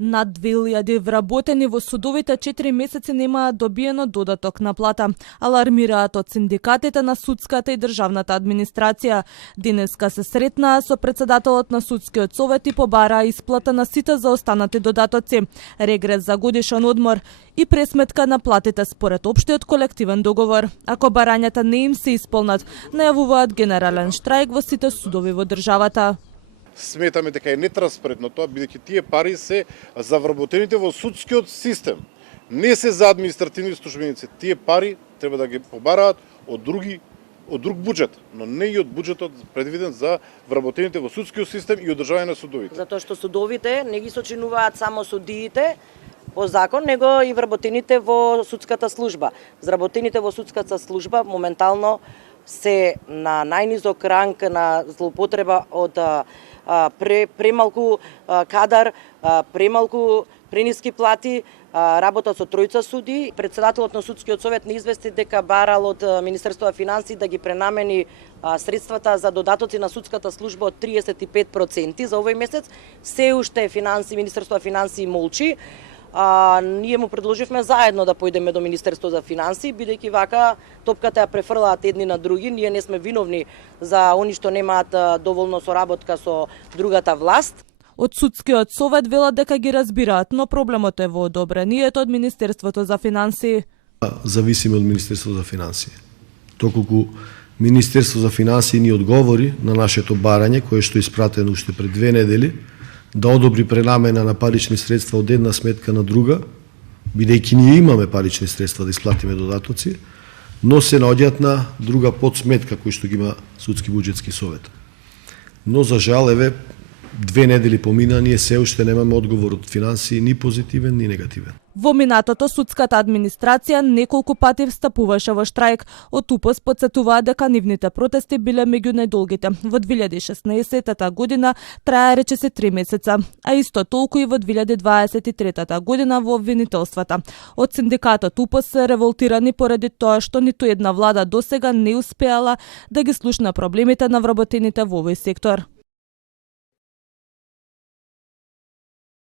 Над 2000 вработени во судовите 4 месеци немаат добиено додаток на плата. Алармираат од синдикатите на судската и државната администрација. Денеска се сретнаа со председателот на судскиот совет и побараа исплата на сите заостанати додатоци, регрес за годишен одмор и пресметка на платите според општиот колективен договор. Ако барањата не им се исполнат, најавуваат генерален штрајк во сите судови во државата. Сметаме дека е нетранспарентно тоа, бидејќи тие пари се за вработените во судскиот систем. Не се за административни службеници. Тие пари треба да ги побараат од друг буџет, но не и од буџетот предвиден за вработените во судскиот систем и одржавање на судовите. Затоа што судовите не ги сочинуваат само судиите по закон, него и вработените во судската служба. Вработените во судската служба моментално се на најнизок ранг на злоупотреба од премалку кадар, прениски плати, работа со тројца суди. Председателот на судскиот совет не извести дека барал од Министерството на финансии да ги пренамени средствата за додатоци на судската служба од 35% за овој месец. Се уште Министерството на финансии молчи. Ние му предложивме заедно да појдеме до Министерство за финансии, бидејќи вака топката ја префрлаат едни на други. Ние не сме виновни за они што немаат доволно соработка со другата власт. Од судскиот совет велат дека ги разбираат, но проблемот е во одобрението од Министерството за финансии. Зависиме од Министерството за финансии. Доколку Министерството за финансии ни одговори на нашето барање, кое што е испратено уште пред 2 недели, да одобри пренамена на парични средства од една сметка на друга, бидејќи ние имаме парични средства да исплатиме додатоци, но се наоѓаат на друга подсметка кој што ги има Судски буџетски совет. Но за жал, еве, 2 недели помина, ние се уште немаме одговор од финансии ни позитивен, ни негативен. Во минатото судската администрација неколку пати встапуваше во штрајк. Од УПС подсетуваат дека нивните протести биле меѓу најдолгите. Во 2016 година трае речиси 3 месеца, а исто толку и во 2023 година во обвинителствата. Од синдикатот УПС се револтирани поради тоа што ниту една влада досега не успеала да ги слушна проблемите на вработените во овој сектор.